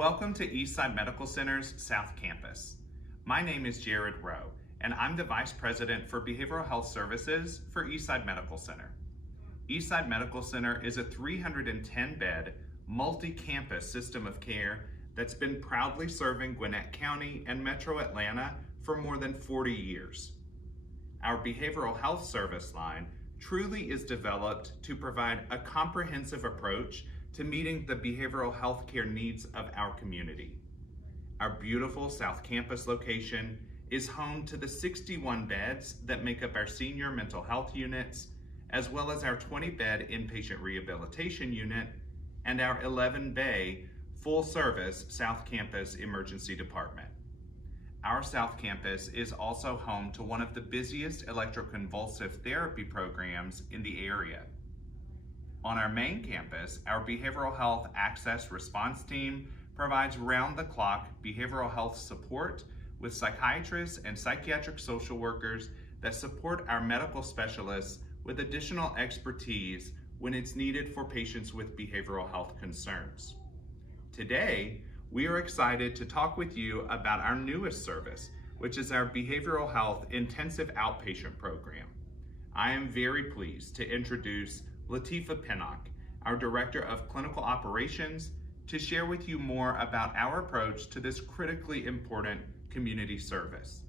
Welcome to Eastside Medical Center's South Campus. My name is Jared Rowe, and I'm the Vice President for Behavioral Health Services for Eastside Medical Center. Eastside Medical Center is a 310-bed, multi-campus system of care that's been proudly serving Gwinnett County and Metro Atlanta for more than 40 years. Our behavioral health service line truly is developed to provide a comprehensive approach to meeting the behavioral health care needs of our community. Our beautiful South Campus location is home to the 61 beds that make up our senior mental health units, as well as our 20-bed inpatient rehabilitation unit and our 11-bay full-service South Campus emergency department. Our South Campus is also home to one of the busiest electroconvulsive therapy programs in the area. On our main campus, our Behavioral Health Access Response Team provides round-the-clock behavioral health support with psychiatrists and psychiatric social workers that support our medical specialists with additional expertise when it's needed for patients with behavioral health concerns. Today, we are excited to talk with you about our newest service, which is our Behavioral Health Intensive Outpatient Program. I am very pleased to introduce Latifa Pinnock, our Director of Clinical Operations, to share with you more about our approach to this critically important community service.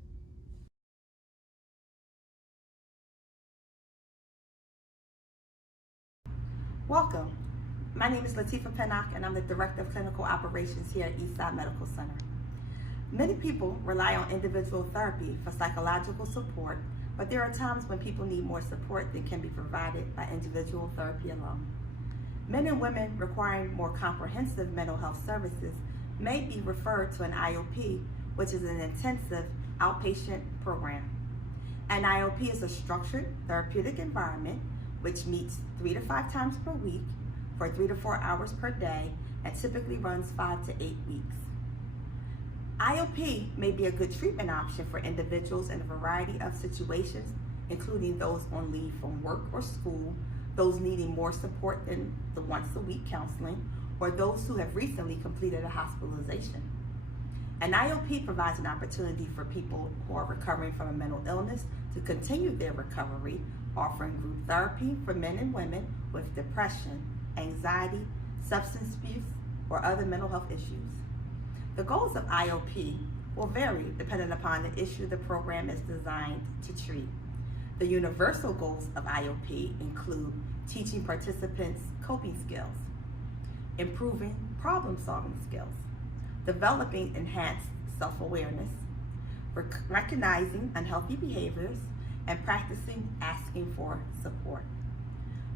Welcome. My name is Latifa Pinnock, and I'm the Director of Clinical Operations here at Eastside Medical Center. Many people rely on individual therapy for psychological support, but there are times when people need more support than can be provided by individual therapy alone. Men and women requiring more comprehensive mental health services may be referred to an IOP, which is an intensive outpatient program. An IOP is a structured therapeutic environment which meets 3 to 5 times per week for 3 to 4 hours per day and typically runs 5 to 8 weeks. IOP may be a good treatment option for individuals in a variety of situations, including those on leave from work or school, those needing more support than the once-a-week counseling, or those who have recently completed a hospitalization. An IOP provides an opportunity for people who are recovering from a mental illness to continue their recovery, offering group therapy for men and women with depression, anxiety, substance abuse, or other mental health issues. The goals of IOP will vary depending upon the issue the program is designed to treat. The universal goals of IOP include teaching participants coping skills, improving problem-solving skills, developing enhanced self-awareness, recognizing unhealthy behaviors, and practicing asking for support.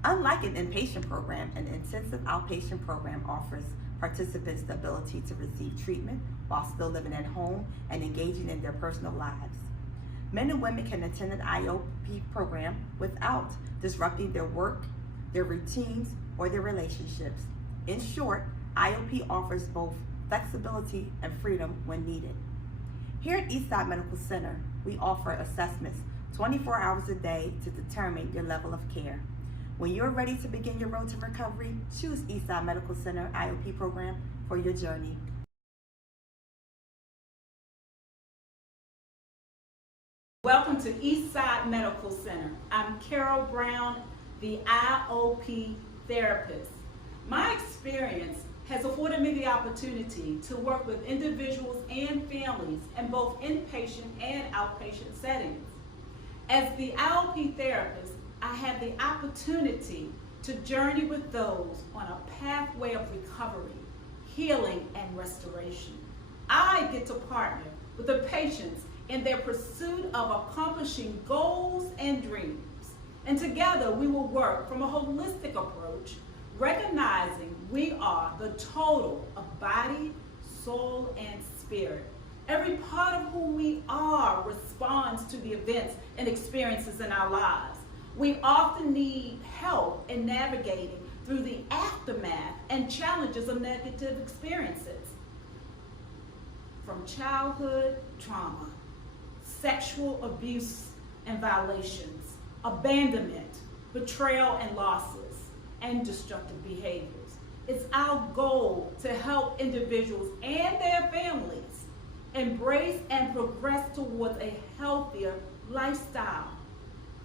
Unlike an inpatient program, an intensive outpatient program offers participants the ability to receive treatment while still living at home and engaging in their personal lives. Men and women can attend an IOP program without disrupting their work, their routines, or their relationships. In short, IOP offers both flexibility and freedom when needed. Here at Eastside Medical Center, we offer assessments 24 hours a day to determine your level of care. When you're ready to begin your road to recovery, choose Eastside Medical Center IOP program for your journey. Welcome to Eastside Medical Center. I'm Carol Brown, the IOP therapist. My experience has afforded me the opportunity to work with individuals and families in both inpatient and outpatient settings. As the IOP therapist, I have the opportunity to journey with those on a pathway of recovery, healing, and restoration. I get to partner with the patients in their pursuit of accomplishing goals and dreams. And together we will work from a holistic approach, recognizing we are the total of body, soul, and spirit. Every part of who we are responds to the events and experiences in our lives. We often need help in navigating through the aftermath and challenges of negative experiences. From childhood trauma, sexual abuse and violations, abandonment, betrayal and losses, and destructive behaviors. It's our goal to help individuals and their families embrace and progress towards a healthier lifestyle.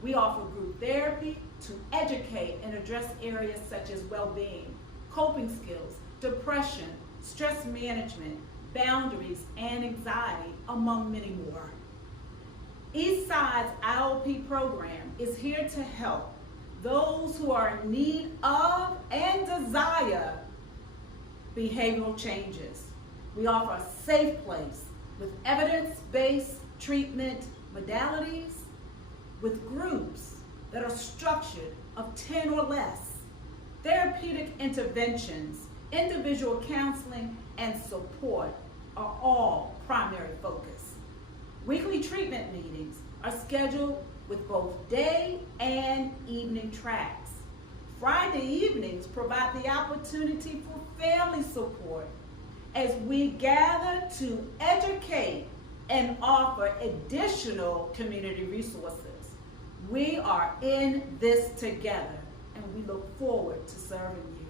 We offer group therapy to educate and address areas such as well-being, coping skills, depression, stress management, boundaries, and anxiety, among many more. Eastside's IOP program is here to help those who are in need of and desire behavioral changes. We offer a safe place with evidence-based treatment modalities, with groups that are structured of 10 or less, therapeutic interventions, individual counseling, and support are all primary focus. Weekly treatment meetings are scheduled with both day and evening tracks. Friday evenings provide the opportunity for family support as we gather to educate and offer additional community resources. We are in this together, and we look forward to serving you.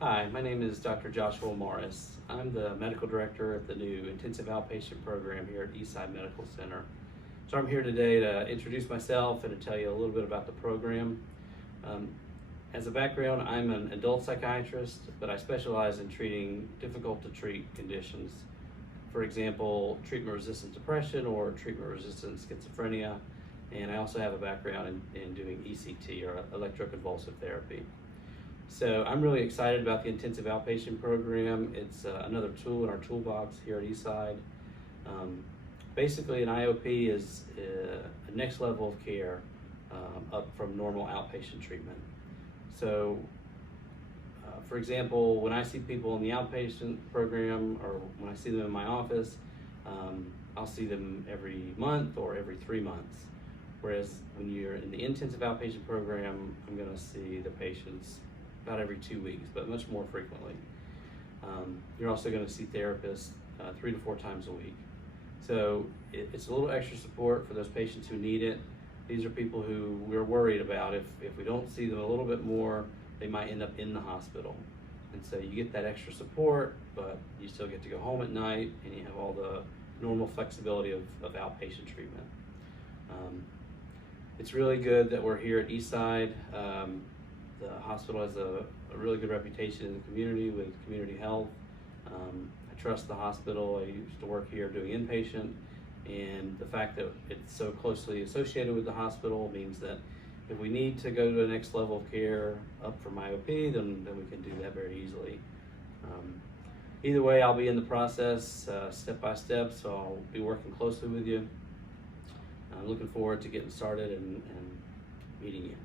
Hi, my name is Dr. Joshua Morris. I'm the medical director of the new intensive outpatient program here at Eastside Medical Center. So I'm here today to introduce myself and to tell you a little bit about the program. As a background, I'm an adult psychiatrist, but I specialize in treating difficult to treat conditions. For example, treatment-resistant depression or treatment-resistant schizophrenia. And I also have a background in doing ECT, or electroconvulsive therapy. So I'm really excited about the intensive outpatient program. It's another tool in our toolbox here at Eastside. Basically, an IOP is a next level of care up from normal outpatient treatment. So, for example, when I see people in the outpatient program or when I see them in my office, I'll see them every month or every 3 months. Whereas when you're in the intensive outpatient program, I'm going to see the patients about every 2 weeks, but much more frequently. You're also going to see therapists 3 to 4 times a week. So it's a little extra support for those patients who need it. These are people who we're worried about. If we don't see them a little bit more, they might end up in the hospital. And so you get that extra support, but you still get to go home at night, and you have all the normal flexibility of outpatient treatment. It's really good that we're here at Eastside. The hospital has a really good reputation in the community with community health. I trust the hospital. I used to work here doing inpatient, and the fact that it's so closely associated with the hospital means that if we need to go to the next level of care up from IOP, then we can do that very easily. Either way, I'll be in the process step by step, so I'll be working closely with you. I'm looking forward to getting started and meeting you.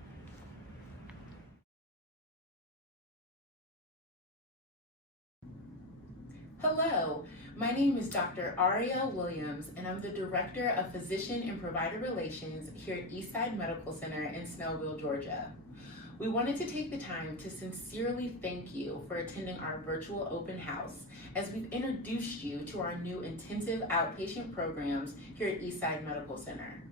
Hello, my name is Dr. Ariel Williams, and I'm the Director of Physician and Provider Relations here at Eastside Medical Center in Snellville, Georgia. We wanted to take the time to sincerely thank you for attending our virtual open house as we've introduced you to our new intensive outpatient programs here at Eastside Medical Center.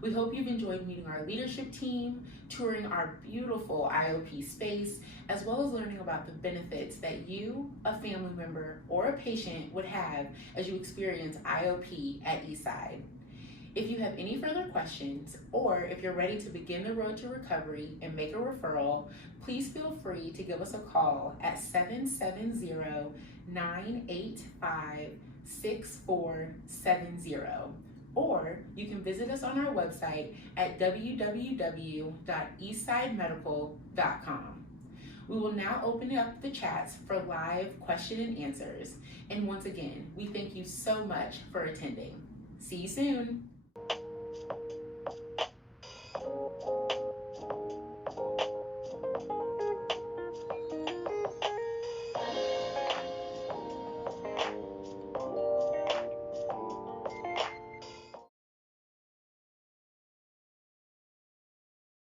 We hope you've enjoyed meeting our leadership team, touring our beautiful IOP space, as well as learning about the benefits that you, a family member, or a patient would have as you experience IOP at Eastside. If you have any further questions, or if you're ready to begin the road to recovery and make a referral, please feel free to give us a call at 770-985-6470. Or you can visit us on our website at www.eastsidemedical.com. We will now open up the chats for live question and answers. And once again, we thank you so much for attending. See you soon.